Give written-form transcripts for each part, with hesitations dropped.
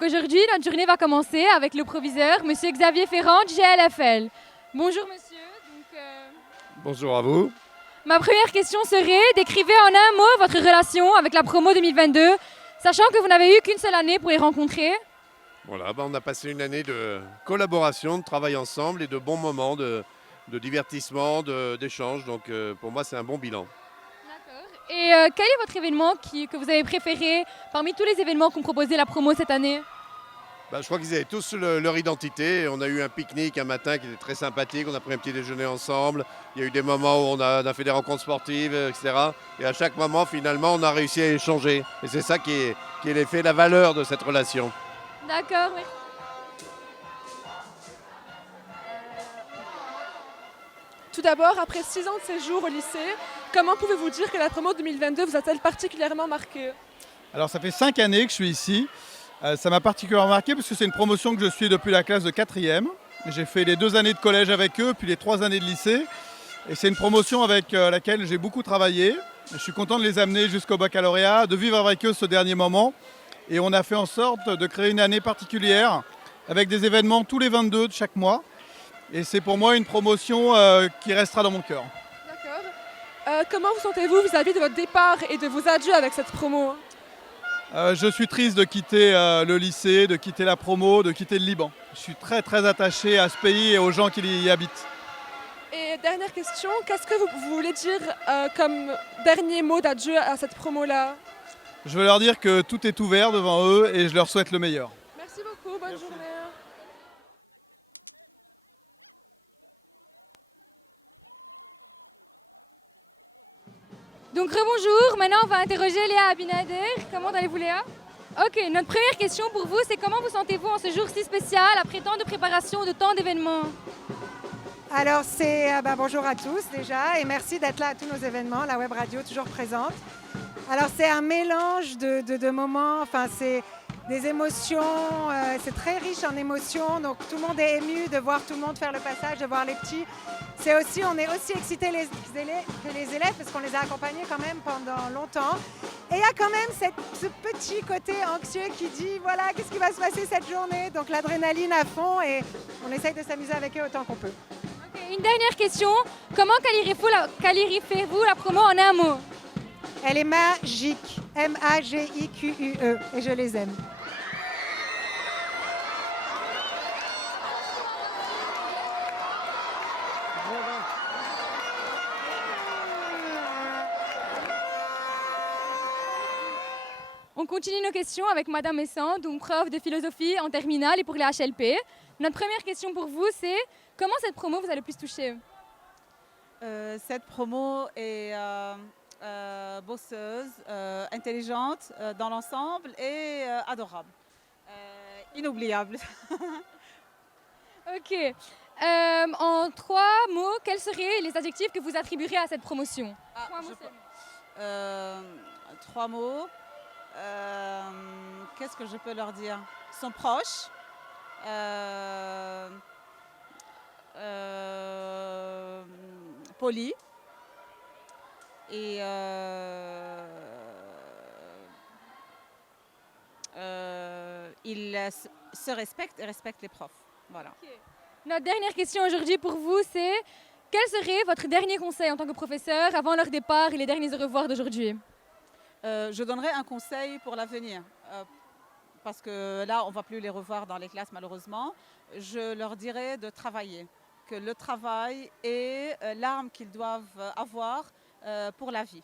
Donc aujourd'hui, notre journée va commencer avec le proviseur, Monsieur Xavier Ferrand, GLFL. Bonjour monsieur. Bonjour à vous. Ma première question serait, décrivez en un mot votre relation avec la promo 2022, sachant que vous n'avez eu qu'une seule année pour les rencontrer. Voilà, on a passé une année de collaboration, de travail ensemble et de bons moments de divertissement, d'échange. Donc pour moi, c'est un bon bilan. D'accord. Et quel est votre événement que vous avez préféré parmi tous les événements qu'ont proposé la promo cette année? Je crois qu'ils avaient tous leur identité. On a eu un pique-nique un matin qui était très sympathique. On a pris un petit déjeuner ensemble. Il y a eu des moments où on a fait des rencontres sportives, etc. Et à chaque moment, finalement, on a réussi à échanger. Et c'est ça qui est l'effet, la valeur de cette relation. D'accord, oui. Tout d'abord, après 6 ans de séjour au lycée, comment pouvez-vous dire que la promo 2022 vous a-t-elle particulièrement marqué? Alors ça fait 5 années que je suis ici. Ça m'a particulièrement marqué parce que c'est une promotion que je suis depuis la classe de 4e. J'ai fait les 2 années de collège avec eux, puis les 3 années de lycée. Et c'est une promotion avec laquelle j'ai beaucoup travaillé. Je suis content de les amener jusqu'au baccalauréat, de vivre avec eux ce dernier moment. Et on a fait en sorte de créer une année particulière avec des événements tous les 22 de chaque mois. Et c'est pour moi une promotion qui restera dans mon cœur. D'accord. Comment vous sentez-vous vis-à-vis de votre départ et de vos adieux avec cette promo? Je suis triste de quitter le lycée, de quitter la promo, de quitter le Liban. Je suis très très attaché à ce pays et aux gens qui y habitent. Et dernière question, qu'est-ce que vous voulez dire comme dernier mot d'adieu à cette promo-là? Je veux leur dire que tout est ouvert devant eux et je leur souhaite le meilleur. Merci beaucoup, bonne journée. Donc rebonjour, maintenant on va interroger Léa Abinader. Comment allez-vous Léa? Ok, notre première question pour vous, c'est comment vous sentez-vous en ce jour si spécial, après tant de préparation, de tant d'événements? Alors bonjour à tous déjà et merci d'être là à tous nos événements, la web radio toujours présente. Alors c'est un mélange de moments, enfin c'est des émotions, c'est très riche en émotions, donc tout le monde est ému de voir tout le monde faire le passage, de voir les petits. On est aussi excités que les élèves parce qu'on les a accompagnés quand même pendant longtemps. Et il y a quand même ce petit côté anxieux qui dit voilà, qu'est-ce qui va se passer cette journée? Donc l'adrénaline à fond et on essaye de s'amuser avec eux autant qu'on peut. Okay, une dernière question, comment qualifiez-vous la promo en un mot? Elle est magique, M-A-G-I-Q-U-E et je les aime. On continue nos questions avec Madame Messan, donc prof de philosophie en terminale et pour les HLP. Notre première question pour vous, c'est comment cette promo vous a le plus touché? Cette promo est bosseuse, intelligente dans l'ensemble et adorable. Inoubliable. Ok. En 3 mots, quels seraient les adjectifs que vous attribuerez à cette promotion? 3 mots. Qu'est-ce que je peux leur dire? Ils sont proches. Polis. Et ils se respectent et respectent les profs. Voilà. Okay. Notre dernière question aujourd'hui pour vous, c'est quel serait votre dernier conseil en tant que professeur avant leur départ et les derniers au revoir d'aujourd'hui? Je donnerais un conseil pour l'avenir, parce que là, on ne va plus les revoir dans les classes malheureusement. Je leur dirais de travailler, que le travail est l'arme qu'ils doivent avoir pour la vie.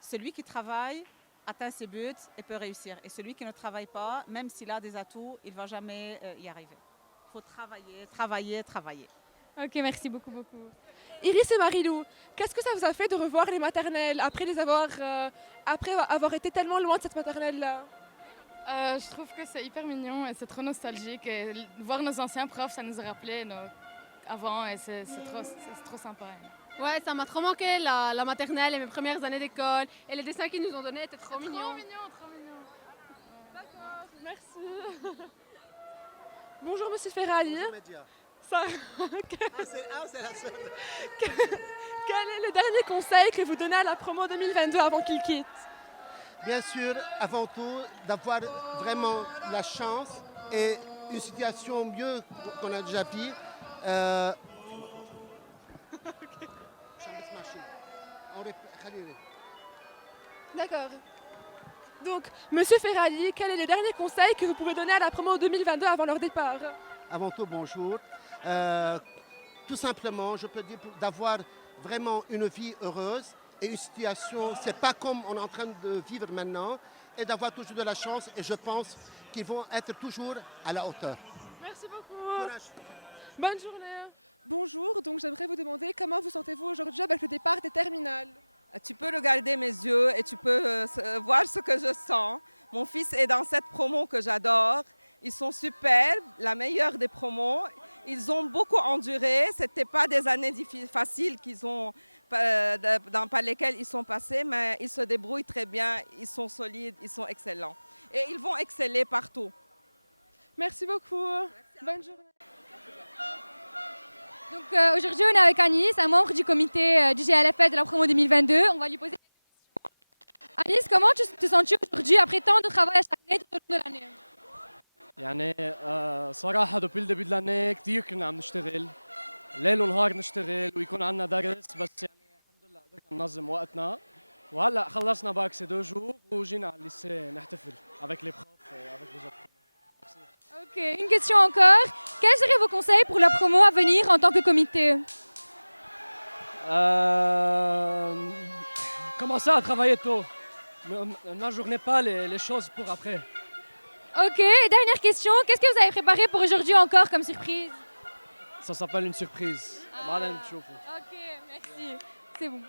Celui qui travaille atteint ses buts et peut réussir. Et celui qui ne travaille pas, même s'il a des atouts, il ne va jamais y arriver. Il faut travailler, travailler, travailler. Ok, merci beaucoup. Iris et Marilou, qu'est-ce que ça vous a fait de revoir les maternelles après avoir été tellement loin de cette maternelle-là? Je trouve que c'est hyper mignon et c'est trop nostalgique. Et voir nos anciens profs, ça nous a rappelé avant et c'est trop sympa. Ouais, ça m'a trop manqué, la maternelle et mes premières années d'école. Et les dessins qu'ils nous ont donnés étaient trop mignons. Trop mignon. D'accord, merci. Bonjour Monsieur Ferrari. C'est la seule. Quel est le dernier conseil que vous donnez à la promo 2022 avant qu'il quitte? Bien sûr, avant tout, d'avoir vraiment la chance et une situation mieux qu'on a déjà dit. D'accord. Donc, Monsieur Ferrari, quel est le dernier conseil que vous pouvez donner à la promo 2022 avant leur départ? Avant tout, bonjour. Tout simplement, je peux dire d'avoir vraiment une vie heureuse et une situation, c'est pas comme on est en train de vivre maintenant, et d'avoir toujours de la chance. Et je pense qu'ils vont être toujours à la hauteur. Merci beaucoup. Bonne journée. Bonjour, donc j'aimerais vous demander comment vous sentez-vous aujourd'hui avec le départ des terminales? Tu peux regarder mes yeux et tu peux voir ce que je sens. Mon fils est dans cette promo que j'adore. Ils sont superbes, la meilleure des promos. Ils ont beaucoup enduré. Ce n'étaient pas des années faciles par lesquelles ils sont passés, mais ils se débrouillent très bien, ils sont solides, ils sont excellents. Et ils vont exceller partout. Merci beaucoup. Bonne journée. Donc aujourd'hui, on est avec Anis, un membre du comité du GLFS de la promo 2022. On va lui poser quelques questions. Anis, comment tu te sens aujourd'hui après tant de travail acharné tout au long de l'année? يعني صراحة depuis le début de l'année كثير كنا عم نشتغل ليل ونهار نشتغل ويكون عندنا درس بس يعني الحمد لله قدرنا ننظم وقتنا وهلا خلصنا باك سي 2 jours وجينا على الليسي نحتفل avec les profs et avec les autres. Ok, une question encore. Quels seraient vos conseils pour la promo à venir en tant que comité? Commencez à travailler tôt. N'ajournez pas les choses pour après. Ok, et dernière question. Qu'est-ce que vous avez préparé pour aujourd'hui encore comme surprise? Ça s'appelle une surprise. Ok, merci. C'est bon.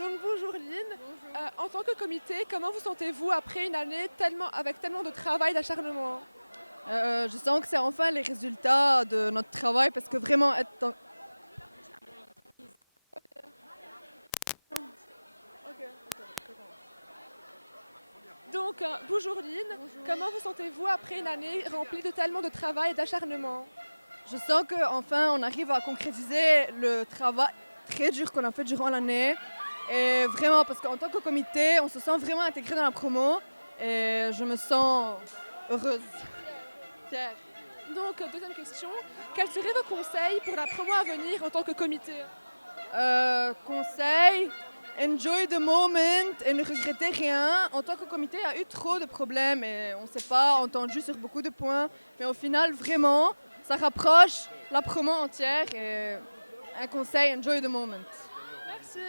Donc bonjour Lynn. En tant que comité, comment vous sentez-vous après une année avec tellement de travail, d'acharnement? Je sens que c'est enfin les résultats de notre travail parce que vraiment être dans... Donc bonjour Lynn. Comment vous sentez-vous après une année remplie de tellement de travail et d'acharnement? Je sens qu'enfin on arrive à concrétiser le travail très dur qu'on a fait durant l'année. Et vraiment, parce qu'en tant que comité, on se sent vraiment intégré dans la promo et je me sens heureuse, fière. Donc, deuxième question, quels seraient vos conseils pour la promo à venir en tant que comité? Conseil, enjoy the moment et ne regrettez rien. En tant que comité, il y a eu trop de problèmes et on ne s'est pas entendu sur beaucoup de points. Mais au final, vraiment, ça rapproche la promo entière et un conseil, enjoy the moment. Merci.